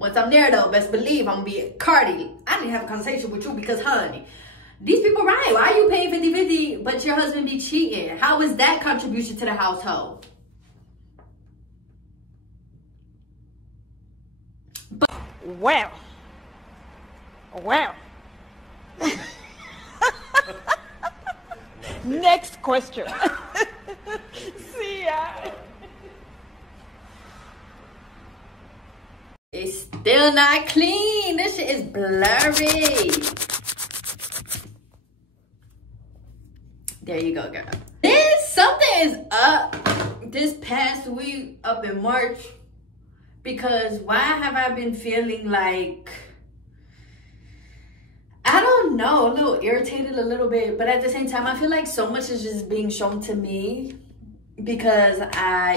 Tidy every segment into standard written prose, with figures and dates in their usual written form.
Once I'm there though, best believe I'm gonna be Cardi. I didn't have a conversation with you because, honey, these people right. Why are you paying 50-50 but your husband be cheating? How is that contribution to the household? But well. Next question. See ya. It's still not clean. This shit is blurry. There you go, girl. Something is up this past week up in March, because why have I been feeling like, I don't know, a little irritated a little bit, but at the same time, I feel like so much is just being shown to me, because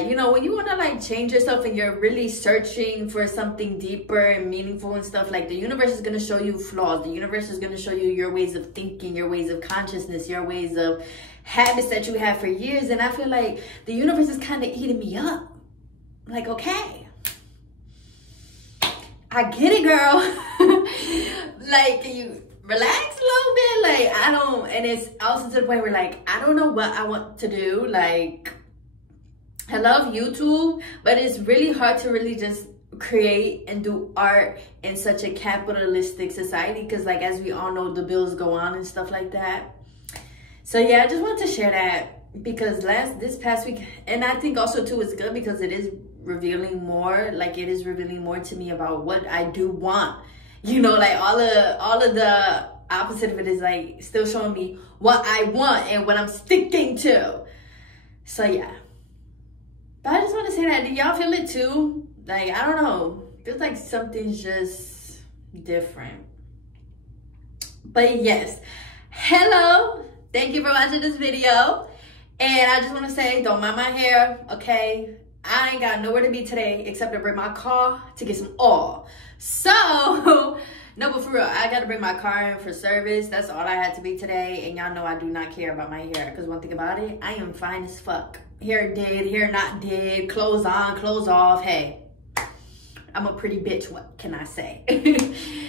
you know, when you want to like change yourself and you're really searching for something deeper and meaningful and stuff, like the universe is going to show you flaws. The universe is going to show you your ways of thinking, your ways of consciousness, your ways of habits that you have for years. And I feel like the universe is kind of eating me up. Like, okay, I get it, girl. Like, you relax a little bit. Like, I don't, and it's also to the point where like, I don't know what I want to do. Like, I love YouTube, but it's really hard to really just create and do art in such a capitalistic society, because like, as we all know, the bills go on and stuff like that. So yeah, I just wanted to share that, because this past week, and I think also too, it's good because it is revealing more, like it is revealing more to me about what I do want. You know, like all of the opposite of it is like still showing me what I want and what I'm sticking to. So yeah. But I just want to say that, do y'all feel it too? Like, I don't know. Feels like something's just different. But yes. Hello. Thank you for watching this video. And I just want to say, don't mind my hair, okay? I ain't got nowhere to be today except to bring my car to get some oil. So, no, but for real, I got to bring my car in for service. That's all I had to be today. And y'all know I do not care about my hair. Because one thing about it, I am fine as fuck. Hair did, hair not did, clothes on, clothes off. Hey, I'm a pretty bitch, what can I say?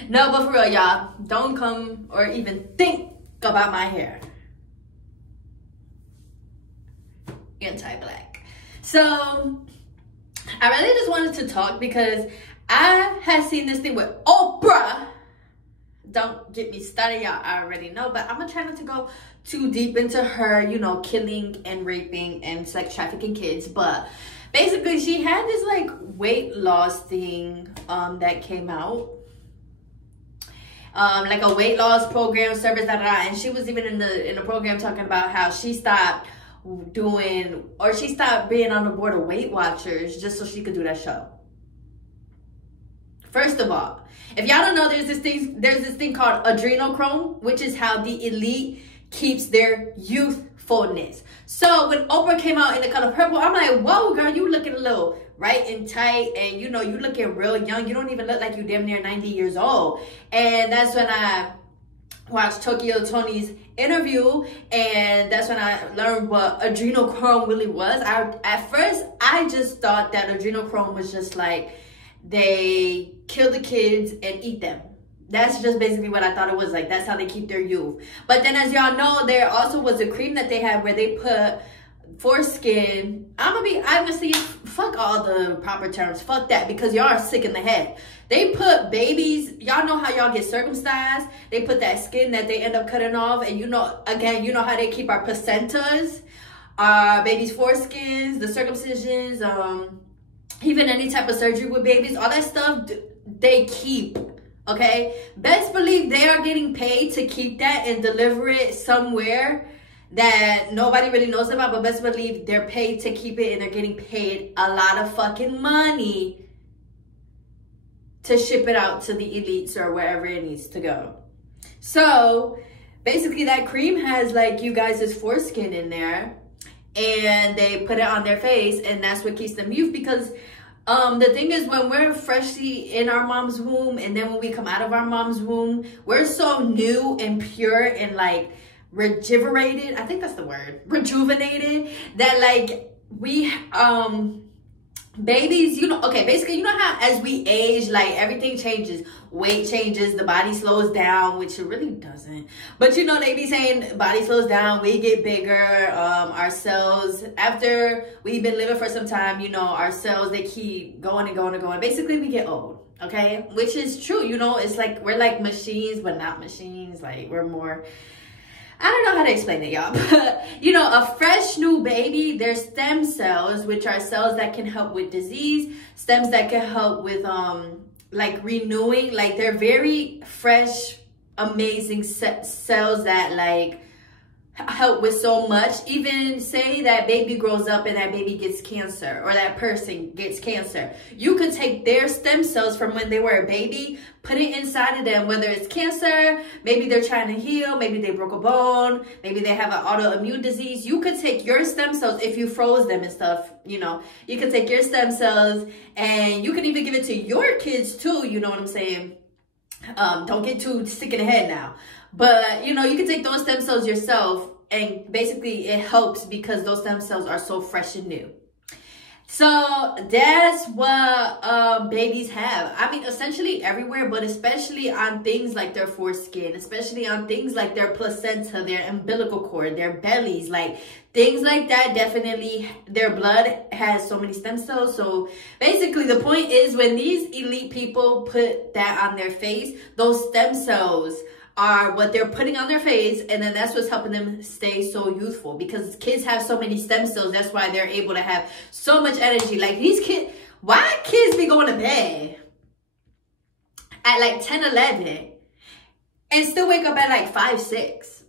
No, but for real, y'all, don't come or even think about my hair. Anti-black. So, I really just wanted to talk because I have seen this thing with Oprah. Don't get me started, y'all already know, but I'm gonna try not to go too deep into her, you know, killing and raping and sex trafficking kids. But basically, she had this like weight loss thing that came out, like a weight loss program service, and she was even in the program talking about how she stopped doing, or she stopped being on the board of Weight Watchers just so she could do that show. First of all, if y'all don't know, there's this thing called adrenochrome, which is how the elite keeps their youthfulness. So when Oprah came out in the color purple, I'm like, whoa, girl, you looking a little right and tight, and you know, you looking real young. You don't even look like you damn near 90 years old. And that's when I watched Tokyo Tony's interview, and that's when I learned what adrenochrome really was. At first, I just thought that adrenochrome was just like they kill the kids and eat them. That's just basically what I thought it was. Like, that's how they keep their youth. But then, as y'all know, there also was a cream that they had where they put foreskin. I'm gonna be honestly, fuck all the proper terms, fuck that, because y'all are sick in the head. They put babies, y'all know how y'all get circumcised, they put that skin that they end up cutting off, and you know, again, you know how they keep our placentas, our babies' foreskins, the circumcisions, even any type of surgery with babies, all that stuff they keep. Okay, best believe they are getting paid to keep that and deliver it somewhere that nobody really knows about, but best believe they're paid to keep it, and they're getting paid a lot of fucking money to ship it out to the elites or wherever it needs to go. So basically that cream has like you guys' foreskin in there, and they put it on their face, and that's what keeps them youth. Because the thing is, when we're freshly in our mom's womb, and then when we come out of our mom's womb, we're so new and pure and like rejuvenated, I think that's the word, rejuvenated, that like we babies, you know, okay, basically, you know how as we age, like everything changes, weight changes, the body slows down, which it really doesn't. But you know, they be saying body slows down, we get bigger, our cells, after we've been living for some time, you know, our cells, they keep going and going and going. Basically, we get old, okay? Which is true, you know, it's like we're like machines, but not machines. Like we're more, I don't know how to explain it, y'all, but you know, a fresh new baby, their stem cells, which are cells that can help with disease, stems that can help with like renewing, like they're very fresh, amazing cells that like help with so much. Even say that baby grows up and that baby gets cancer, or that person gets cancer, you could take their stem cells from when they were a baby, put it inside of them, whether it's cancer, maybe they're trying to heal, maybe they broke a bone, maybe they have an autoimmune disease. You could take your stem cells, if you froze them and stuff, you know, you could take your stem cells and you can even give it to your kids too, you know what I'm saying? Don't get too sick in the head now. But, you know, you can take those stem cells yourself, and basically it helps because those stem cells are so fresh and new. So that's what babies have. I mean, essentially everywhere, but especially on things like their foreskin, especially on things like their placenta, their umbilical cord, their bellies, like things like that. Definitely their blood has so many stem cells. So basically the point is, when these elite people put that on their face, those stem cells are what they're putting on their face, and then that's what's helping them stay so youthful, because kids have so many stem cells. That's why they're able to have so much energy. Like these kids, why kids be going to bed at like 10, 11 and still wake up at like 5, 6?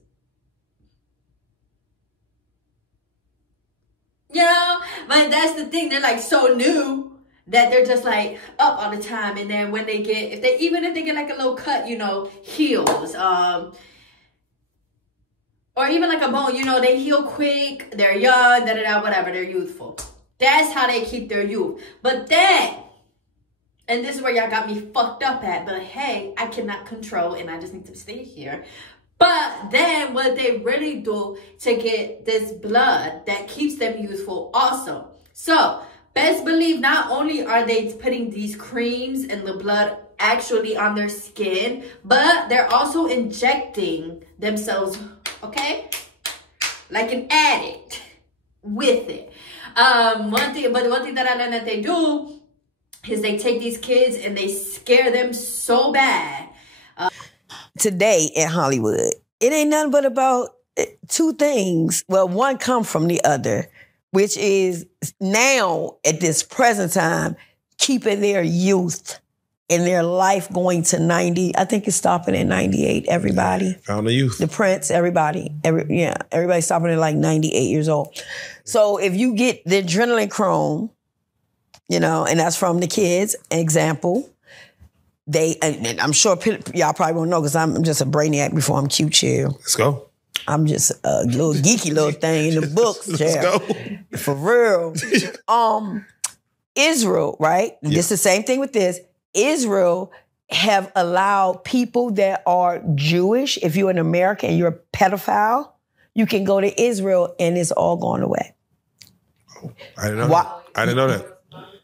You know, but that's the thing, they're like so new that they're just like up all the time. And then when they get, even if they get like a little cut, you know, heals, or even like a bone, you know, they heal quick, they're young, whatever, they're youthful. That's how they keep their youth. But then, and this is where y'all got me fucked up at, but hey, I cannot control and I just need to stay here. But then what they really do to get this blood that keeps them youthful also. So best believe, not only are they putting these creams and the blood actually on their skin, but they're also injecting themselves, okay, like an addict with it. One thing that I learned that they do is they take these kids and they scare them so bad. Today in Hollywood, it ain't nothing but about two things. Well, one come from the other, which is now, at this present time, keeping their youth and their life going to 90. I think it's stopping at 98, everybody. Found the youth. The Prince, everybody. Everybody's stopping at like 98 years old. So if you get the adrenaline chrome, you know, and that's from the kids, example, and I'm sure y'all probably won't know because I'm just a brainiac before I'm cute, chill. Let's go. I'm just a little geeky little thing in the books. Let's go. For real. Israel, right? Yeah. This is the same thing with this. Israel have allowed people that are Jewish, if you're an American and you're a pedophile, you can go to Israel and it's all gone away. Oh, I didn't know that. I didn't know that.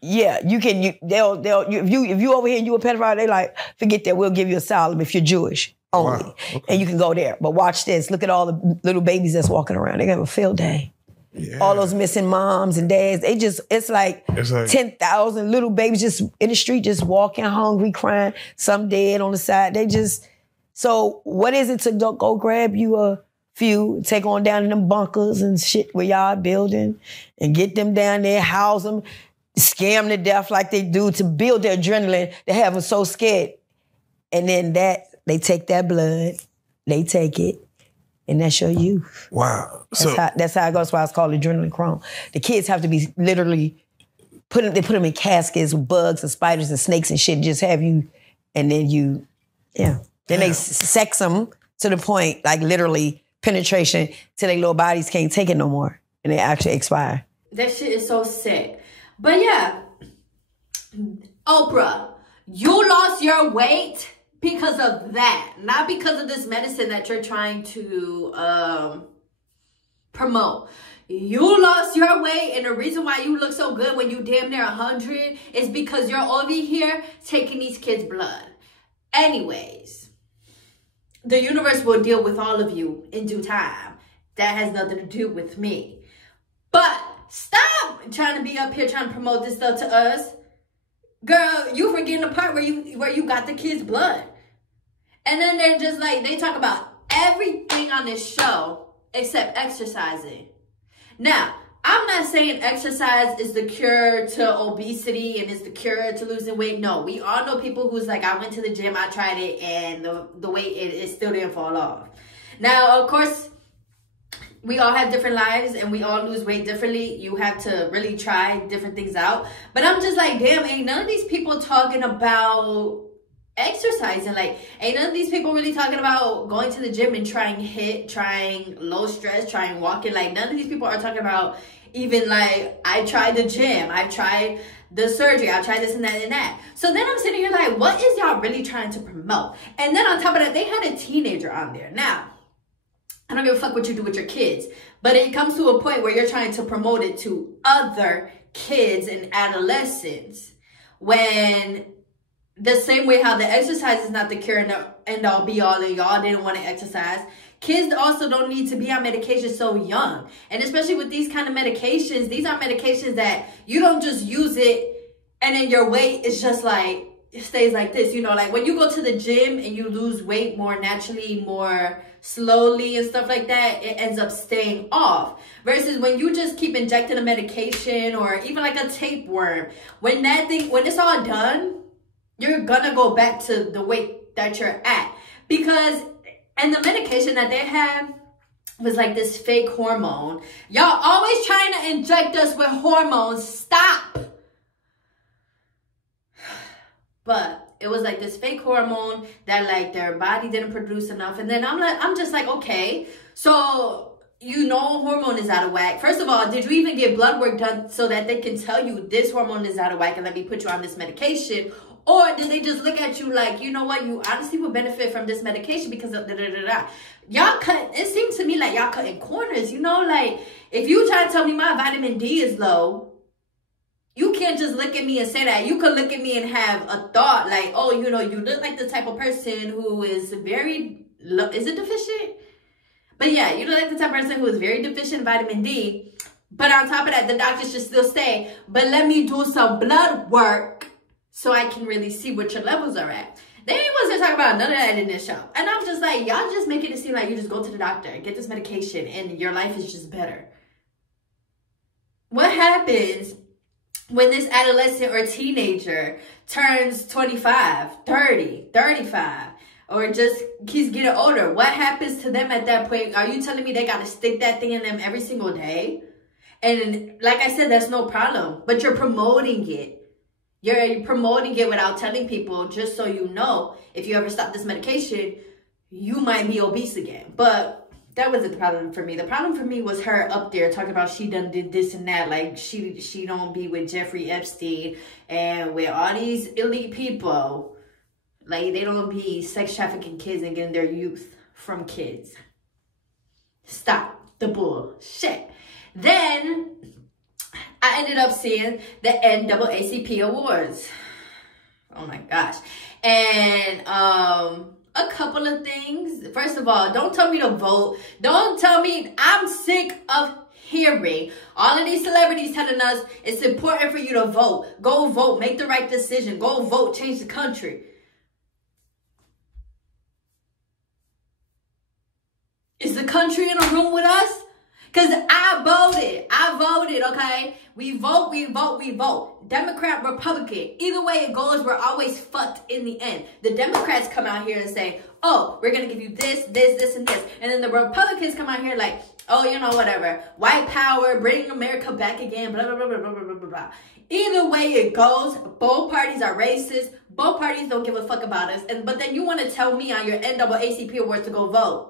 Yeah, you can. If you over here and you a pedophile, they like, forget that. We'll give you asylum if you're Jewish only, wow. Okay. And you can go there. But watch this. Look at all the little babies that's walking around. They have a field day. Yeah. All those missing moms and dads. It's like 10,000 little babies just in the street, just walking, hungry, crying. Some dead on the side. So what is it to go grab you a few, take on down in them bunkers and shit where y'all building, and get them down there, house them, scare them to death like they do to build their adrenaline, to have them so scared. And then they take that blood, they take it, and that's your youth. Wow. That's how it goes. That's why it's called adrenaline chrome. The kids have to be literally they put them in caskets with bugs and spiders and snakes and shit, just have you, and then then they sex them to the point, like literally penetration, till their little bodies can't take it no more, and they actually expire. That shit is so sick. But yeah, Oprah, you lost your weight because of that, not because of this medicine that you're trying to promote. you lost your weight, and the reason why you look so good when you damn near 100 is because you're over here taking these kids' blood. Anyways, the universe will deal with all of you in due time. That has nothing to do with me. But stop trying to be up here trying to promote this stuff to us. Girl, you forgetting the part where you got the kids' blood. And then they're just like, they talk about everything on this show except exercising. Now, I'm not saying exercise is the cure to obesity and is the cure to losing weight. No, we all know people who's like, I went to the gym, I tried it, and the weight, it still didn't fall off. Now, of course, we all have different lives and we all lose weight differently. You have to really try different things out. But I'm just like, damn, ain't none of these people talking about exercising. Like, ain't none of these people really talking about going to the gym and trying HIIT, trying low stress, trying walking. Like, none of these people are talking about even like, I tried the gym, I've tried the surgery, I tried this and that and that. So then I'm sitting here like, what is y'all really trying to promote? And then on top of that, they had a teenager on there. Now, I don't give a fuck what you do with your kids, but it comes to a point where you're trying to promote it to other kids and adolescents, when the same way how the exercise is not the cure and the end all be all, and y'all didn't want to exercise, kids also don't need to be on medication so young. And especially with these kind of medications, these are medications that you don't just use it and then your weight is just like, it stays like this. You know, like when you go to the gym and you lose weight more naturally, more slowly and stuff like that, it ends up staying off. Versus when you just keep injecting a medication or even like a tapeworm, when it's all done, you're gonna go back to the weight that you're at. Because, and the medication that they have was like this fake hormone. Y'all always trying to inject us with hormones. Stop. But it was like this fake hormone that like their body didn't produce enough. And then I'm just like, okay, so you know hormone is out of whack. First of all, did you even get blood work done so that they can tell you this hormone is out of whack and let me put you on this medication? Or did they just look at you like, you know what, you honestly would benefit from this medication because of da-da-da-da. Y'all it seems to me like y'all cutting corners, you know? Like, if you try to tell me my vitamin D is low, you can't just look at me and say that. You could look at me and have a thought like, oh, you know, you look like the type of person who is very, is it deficient? But yeah, you look like the type of person who is very deficient in vitamin D. But on top of that, the doctor should still say, but let me do some blood work so I can really see what your levels are at. They wasn't talking about none of that in this show. And I'm just like, y'all just make it seem like you just go to the doctor, get this medication, and your life is just better. What happens when this adolescent or teenager turns 25, 30, 35, or just keeps getting older? What happens to them at that point? Are you telling me they got to stick that thing in them every single day? And like I said, that's no problem. But you're promoting it. You're promoting it without telling people, just so you know, if you ever stop this medication, you might be obese again. But that wasn't the problem for me. The problem for me was her up there talking about she done did this and that. Like, she don't be with Jeffrey Epstein and with all these elite people. Like, they don't be sex trafficking kids and getting their youth from kids. Stop the bullshit. Then I ended up seeing the NAACP awards. Oh my gosh. And a couple of things. First of all, don't tell me to vote. Don't tell me. I'm sick of hearing all of these celebrities telling us it's important for you to vote. Go vote. Make the right decision. Go vote. Change the country. Is the country in a room with us? Because I voted, okay? We vote. Democrat, Republican. Either way it goes, we're always fucked in the end. The Democrats come out here and say, oh, we're going to give you this, this, and this. And then the Republicans come out here like, oh, you know, whatever. White power, bring America back again, blah, blah, blah, blah, blah, blah, blah, blah. Either way it goes, both parties are racist. Both parties don't give a fuck about us. But then you want to tell me on your NAACP awards to go vote.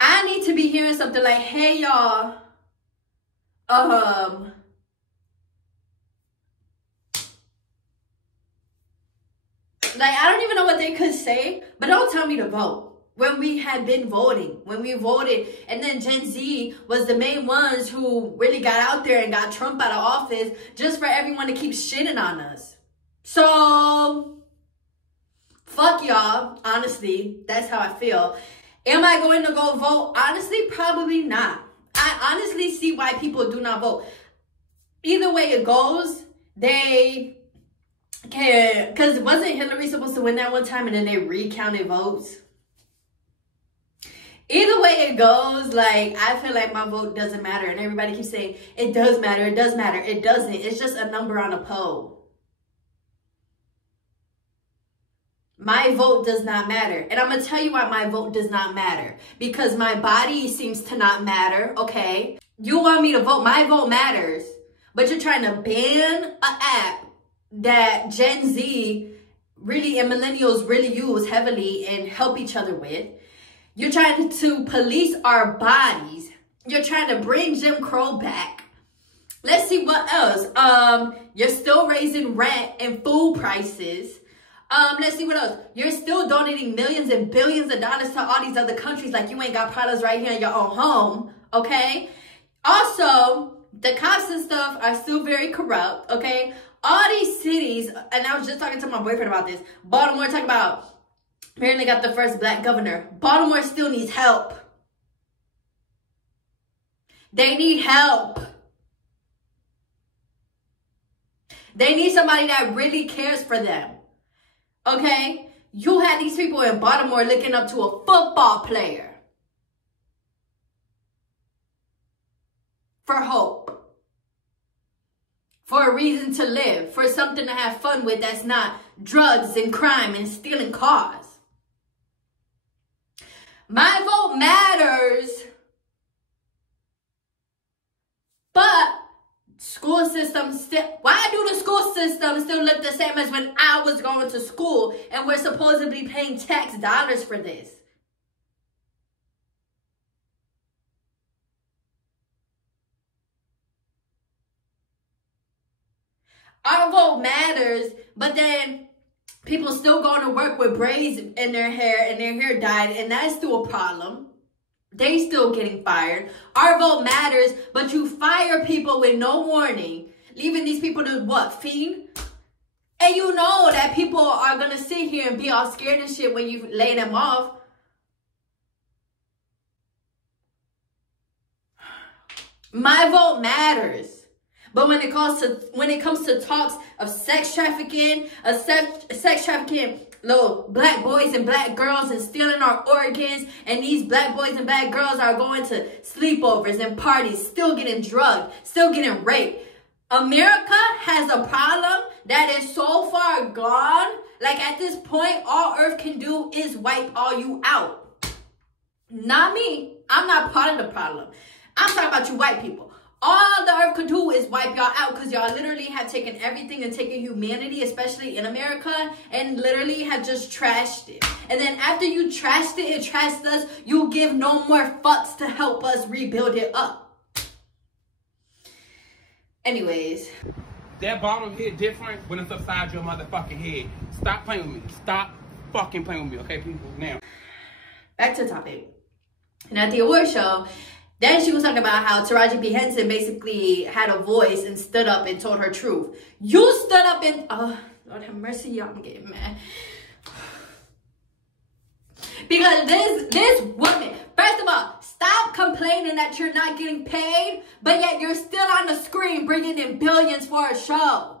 I need to be hearing something like, hey, y'all, like, I don't even know what they could say, but don't tell me to vote. when we had been voting, when we voted, and then Gen Z was the main ones who really got out there and got Trump out of office just for everyone to keep shitting on us. So, fuck y'all, honestly, that's how I feel. Am I going to go vote? Honestly, probably not. I honestly see why people do not vote. Either way it goes, they can, because wasn't Hillary supposed to win that one time and then they recounted votes? Either way it goes, like, I feel like my vote doesn't matter. And everybody keeps saying, it does matter, it does matter. It doesn't. It's just a number on a poll. My vote does not matter. And I'm going to tell you why my vote does not matter. Because my body seems to not matter, okay? You want me to vote. My vote matters. But you're trying to ban an app that Gen Z really and millennials really use heavily and help each other with. You're trying to police our bodies. You're trying to bring Jim Crow back. Let's see what else. You're still raising rent and food prices. Let's see what else. You're still donating millions and billions of dollars to all these other countries like you ain't got products right here in your own home, okay? Also, the cops and stuff are still very corrupt, okay? All these cities, and I was just talking to my boyfriend about this. Baltimore, talking about, apparently got the first black governor. Baltimore still needs help. They need help. They need somebody that really cares for them. Okay? You had these people in Baltimore looking up to a football player for hope, for a reason to live, for something to have fun with that's not drugs and crime and stealing cars. My vote matters, but school systems still, why do the school systems still look the same as when I was going to school and we're supposedly paying tax dollars for this? Our vote matters, but then people still going to work with braids in their hair and their hair dyed, and that's still a problem. They still getting fired. Our vote matters, but you fire people with no warning, leaving these people to what, fiend? And you know that people are going to sit here and be all scared and shit when you lay them off. My vote matters. But when it comes to talks of sex trafficking, little black boys and black girls and stealing our organs, and these black boys and black girls are going to sleepovers and parties, still getting drugged, still getting raped. America has a problem that is so far gone. Like at this point, all Earth can do is wipe all you out. Not me. I'm not part of the problem. I'm talking about you white people. All the Earth could do is wipe y'all out because y'all literally have taken everything and taken humanity, especially in America, and literally have just trashed it. And then after you trashed it and trashed us, you give no more fucks to help us rebuild it up. Anyways. That bottom hit different when it's upside your motherfucking head. Stop playing with me. Stop fucking playing with me, okay, people? Now. Back to the topic. And at the award show, then she was talking about how Taraji P. Henson basically had a voice and stood up and told her truth. You stood up and, oh, Lord have mercy, y'all, I'm getting mad. Because this woman, first of all, stop complaining that you're not getting paid, but yet you're still on the screen bringing in billions for a show.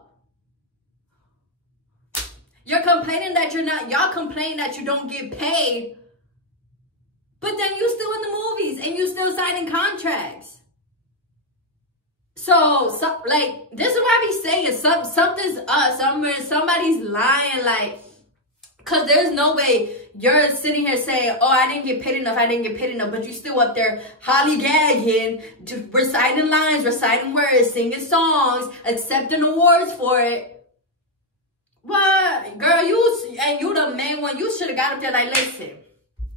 You're complaining that y'all complain that you don't get paid, but then you still in the movies and you still signing contracts. So like, this is why I be saying something's up. Somebody's lying, like, because there's no way you're sitting here saying, oh, I didn't get paid enough, but you still up there hollygagging, reciting lines, reciting words, singing songs, accepting awards for it. What? Girl, you the main one. You should have got up there like, listen,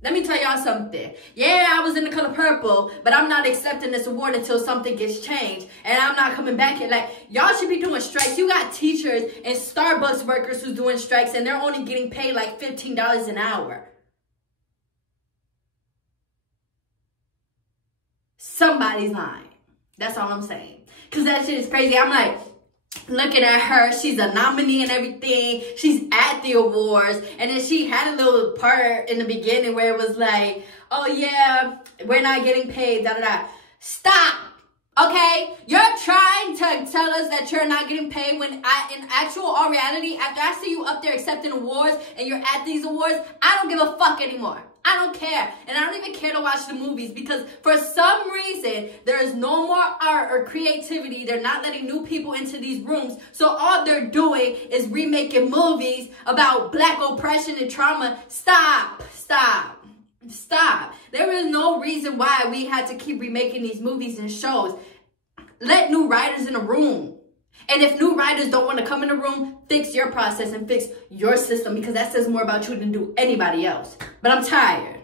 let me tell y'all something. Yeah, I was in the color purple, but I'm not accepting this award until something gets changed. And I'm not coming back here. Like, y'all should be doing strikes. You got teachers and Starbucks workers who's doing strikes, and they're only getting paid like $15 an hour. somebody's lying. That's all I'm saying. Because that shit is crazy. I'm like, looking at her, she's a nominee and everything. She's at the awards. And then she had a little part in the beginning where it was like, oh yeah, we're not getting paid, da da da. Stop. Okay? You're trying to tell us that you're not getting paid when in actual reality, after I see you up there accepting awards and you're at these awards, I don't give a fuck anymore. I don't care. And I don't even care to watch the movies because for some reason, there is no more art or creativity. They're not letting new people into these rooms. So all they're doing is remaking movies about black oppression and trauma. Stop. Stop. Stop. There is no reason why we had to keep remaking these movies and shows. Let new writers in the room. And if new writers don't want to come in the room, fix your process and fix your system because that says more about you than do anybody else. But I'm tired.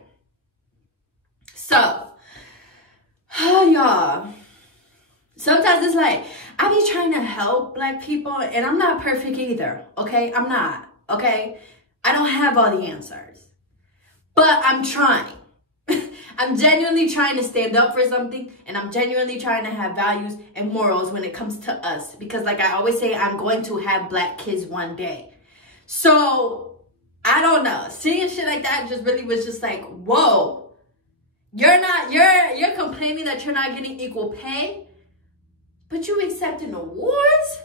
So, y'all, sometimes it's like, I be trying to help black people and I'm not perfect either, okay? I'm not, okay? I don't have all the answers, but I'm trying. I'm genuinely trying to stand up for something and I'm genuinely trying to have values and morals when it comes to us. Because like I always say, I'm going to have black kids one day. So, I don't know. Seeing shit like that just really was just like, whoa. You're complaining that you're not getting equal pay, but you accepting awards?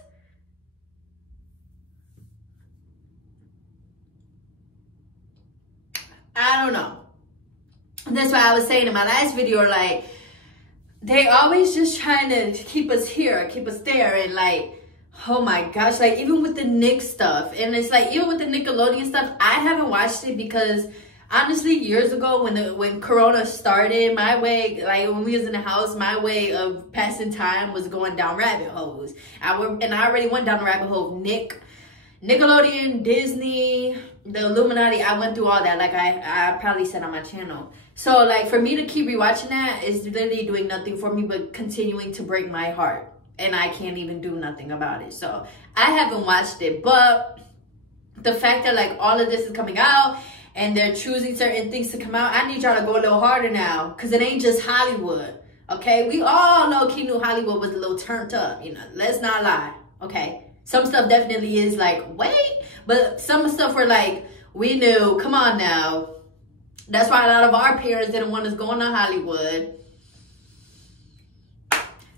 I don't know. That's why I was saying in my last video, like, they always just trying to keep us here, keep us there, and like, oh my gosh, like even with the Nick stuff, and it's like even with the Nickelodeon stuff, I haven't watched it because honestly, years ago when Corona started, my way, like when we was in the house, my way of passing time was going down rabbit holes. I already went down the rabbit hole of Nickelodeon, Disney, the Illuminati. I went through all that, like I probably said on my channel. So like for me to keep rewatching that is literally doing nothing for me but continuing to break my heart. And I can't even do nothing about it. So I haven't watched it. But the fact that like all of this is coming out and they're choosing certain things to come out, I need y'all to go a little harder now. Because it ain't just Hollywood. Okay? We all low-key knew Hollywood was a little turned up. You know, let's not lie. Okay? Some stuff definitely is like, wait. But some stuff were like, we knew, come on now. That's why a lot of our parents didn't want us going to Hollywood.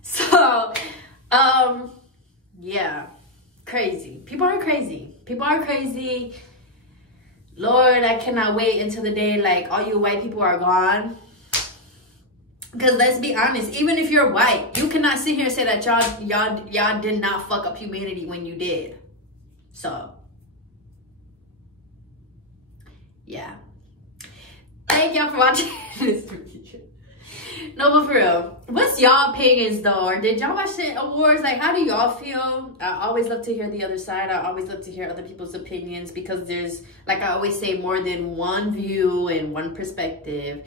So, yeah, crazy. People are crazy. People are crazy. Lord, I cannot wait until the day like all you white people are gone. Because let's be honest, even if you're white, you cannot sit here and say that y'all did not fuck up humanity when you did. So, yeah. Thank y'all for watching this video. No, but for real, what's y'all opinions though? Or did y'all watch the awards? Like, how do y'all feel? I always love to hear the other side. I always love to hear other people's opinions because there's, like I always say, more than one view and one perspective.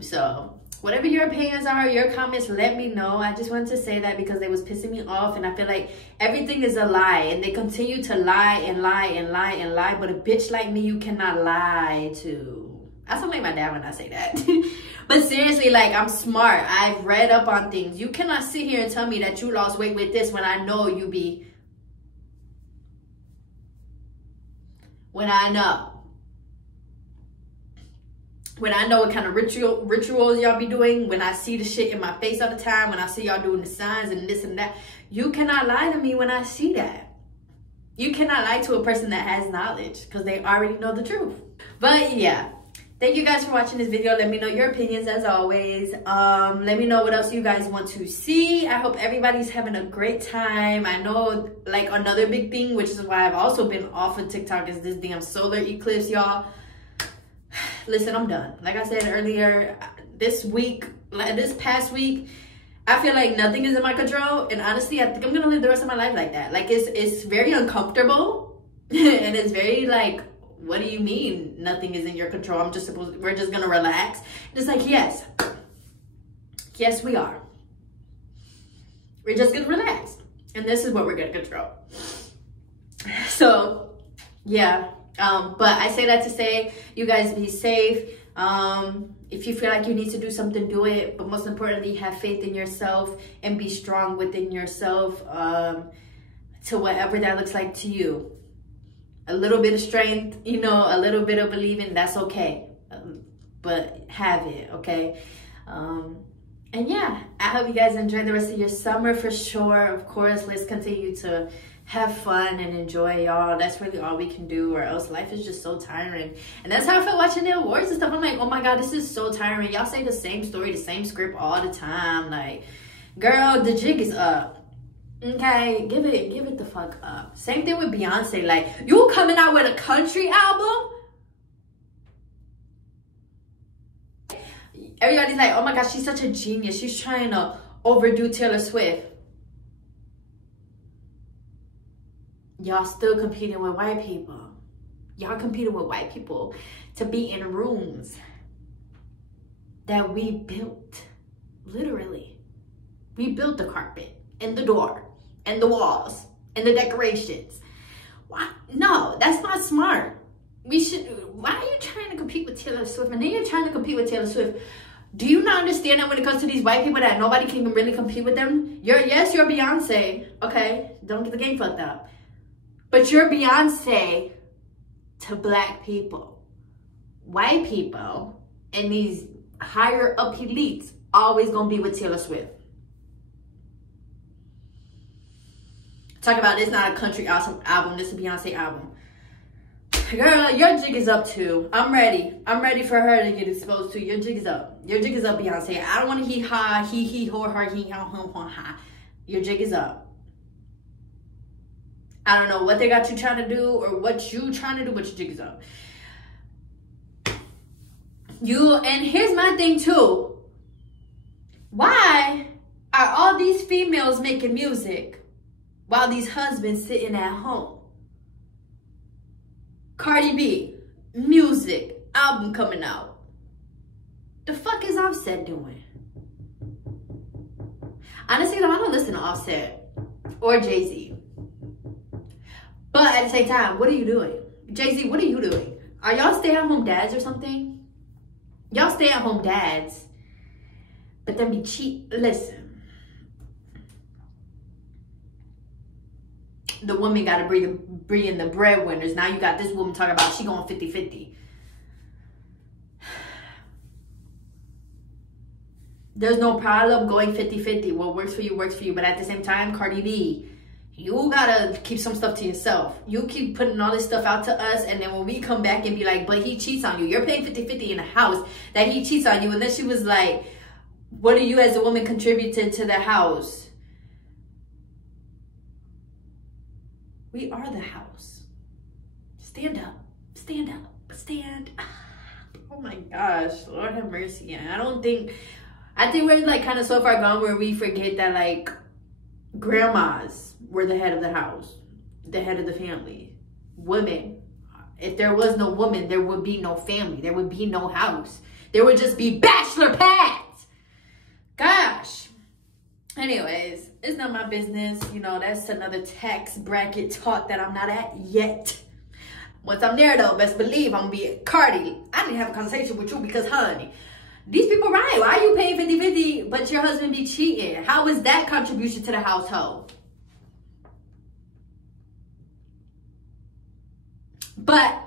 So whatever your opinions are, your comments, let me know. I just wanted to say that because they was pissing me off and I feel like everything is a lie and they continue to lie and lie and lie and lie. But a bitch like me, you cannot lie to. I sound like my dad when I say that. But seriously, like, I'm smart. I've read up on things. You cannot sit here and tell me that you lost weight with this when I know you be. When I know. When I know what kind of rituals y'all be doing. When I see the shit in my face all the time. When I see y'all doing the signs and this and that. You cannot lie to me when I see that. You cannot lie to a person that has knowledge. Because they already know the truth. But yeah. Thank you guys for watching this video. Let me know your opinions as always. Let me know what else you guys want to see. I hope everybody's having a great time. I know like another big thing, which is why I've also been off of TikTok, is this damn solar eclipse, y'all. Listen, I'm done. Like I said earlier, this past week, I feel like nothing is in my control. And honestly, I think I'm gonna live the rest of my life like that. Like it's very uncomfortable and it's very like, what do you mean nothing is in your control? We're just gonna relax. And it's like, yes. Yes, we are. We're just gonna relax. And this is what we're gonna control. So, yeah. But I say that to say, you guys be safe. If you feel like you need to do something, do it. But most importantly, have faith in yourself and be strong within yourself, to whatever that looks like to you. A little bit of strength, you know, a little bit of believing, that's okay. But have it, okay? And yeah, I hope you guys enjoy the rest of your summer for sure. Of course, let's continue to have fun and enjoy, y'all. That's really all we can do, or else life is just so tiring. And that's how I felt watching the awards and stuff. I'm like, oh my God, this is so tiring. Y'all say the same story, the same script all the time. Like, girl, the jig is up. Okay, give it the fuck up. Same thing with Beyonce. Like, you coming out with a country album? Everybody's like, oh my gosh, she's such a genius. She's trying to overdo Taylor Swift. Y'all still competing with white people. Y'all competing with white people to be in rooms that we built. Literally. We built the carpet and the door and the walls and the decorations. Why? No, that's not smart. Why are you trying to compete with Taylor Swift? And then you're trying to compete with Taylor Swift. Do you not understand that when it comes to these white people that nobody can really compete with them? Yes, you're Beyonce. Okay, don't get the game fucked up. But you're Beyonce to black people. White people and these higher up elites always gonna be with Taylor Swift. Talk about it's not a country album, this is a Beyonce album. Girl, your jig is up too. I'm ready. I'm ready for her to get exposed to. Your jig is up. Your jig is up, Beyonce. I don't want to hee-ha, hee-hee, ho-ha, hee-ha-ha-ha-ha. Your jig is up. I don't know what they got you trying to do or what you trying to do, but your jig is up. And here's my thing too. Why are all these females making music while these husbands sitting at home? Cardi B, music, album coming out. The fuck is Offset doing? Honestly, I don't listen to Offset or Jay-Z. But at the same time, what are you doing? Jay-Z, what are you doing? Are y'all stay-at-home dads or something? Y'all stay-at-home dads, but then be cheap. Listen. The woman got to bring in the breadwinners. Now you got this woman talking about she going 50-50. There's no problem going 50-50. What works for you works for you. But at the same time, Cardi B, you got to keep some stuff to yourself. You keep putting all this stuff out to us. And then when we come back and be like, but he cheats on you. You're paying 50-50 in a house that he cheats on you. And then she was like, what do you as a woman contributed to the house? We are the house. Stand up. Stand up. Stand up. Oh my gosh. Lord have mercy. And I think we're like kind of so far gone where we forget that like grandmas were the head of the house, the head of the family. Women. If there was no woman, there would be no family. There would be no house. There would just be bachelor pads. Gosh. Anyways, it's not my business. You know, that's another tax bracket talk that I'm not at yet. Once I'm there, though, best believe I'm going to be Cardi. I didn't have a conversation with you because, honey, these people right. Why are you paying 50-50 but your husband be cheating? How is that contribution to the household? But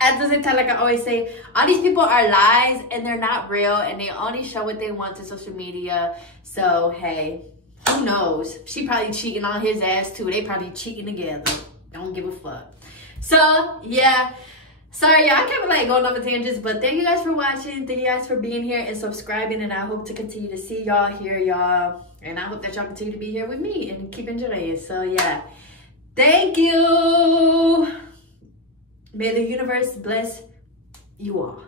at the same time, like I always say, all these people are lies and they're not real and they only show what they want to social media. So, hey, who knows? She probably cheating on his ass too. They probably cheating together. Don't give a fuck. So, yeah. Sorry, y'all. I kept like going off the tangents, but thank you guys for watching. Thank you guys for being here and subscribing. And I hope to continue to see y'all, hear y'all. And I hope that y'all continue to be here with me and keep enjoying. So, yeah. Thank you. May the universe bless you all.